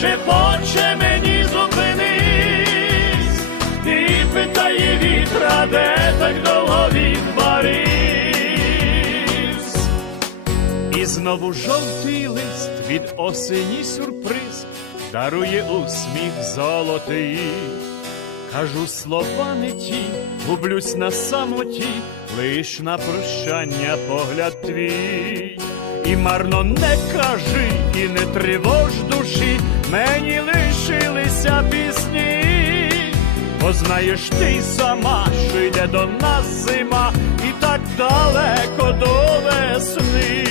шепоче мені зупинись, і питає вітра, де так довго він паривсь. І знову жовтий лист від осені сюрприз дарує усміх золотий. Кажу слова не ті, гублюсь на самоті, лиш на прощання погляд твій. І марно не кажи, і не тривож душі, Бо знаєш ти й сама, що йде до нас зима, і так далеко до весни.